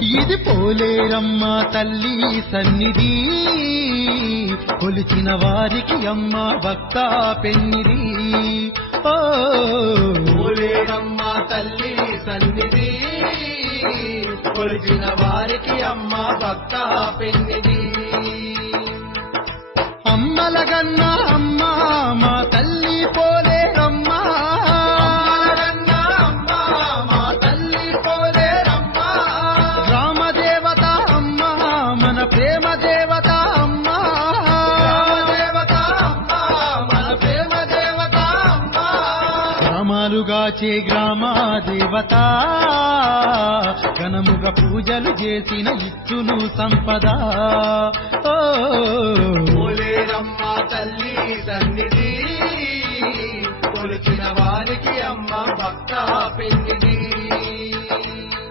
ఇది పోలేరమ్మ తల్లి సన్నిధి, కొలిచిన వారికి అమ్మ భక్త పెన్నిది. ఓ పోలేరమ్మ తల్లి సన్నిధి, కొలిచిన వారికి అమ్మ భక్త పెన్నిది. అమ్మలగన్న అమ్మ మా తల్లి పోలేరమ్మ, అమ్మలగన్న అమ్మ మా తల్లి పోలేరమ్మ. గ్రామదేవత అమ్మ మన ప్రేమ దేవత అమ్మ, గ్రామదేవత అమ్మ మన ప్రేమ దేవత అమ్మ. గ్రామాలుగాచే గ్రామ దేవత, ఘనముగా పూజలు చేసిన ఇచ్చును సంపద. ఓ పోలేరమ్మ తల్లి సన్నిధి, కొలిచిన వారికి అమ్మ భక్త పెన్నిది.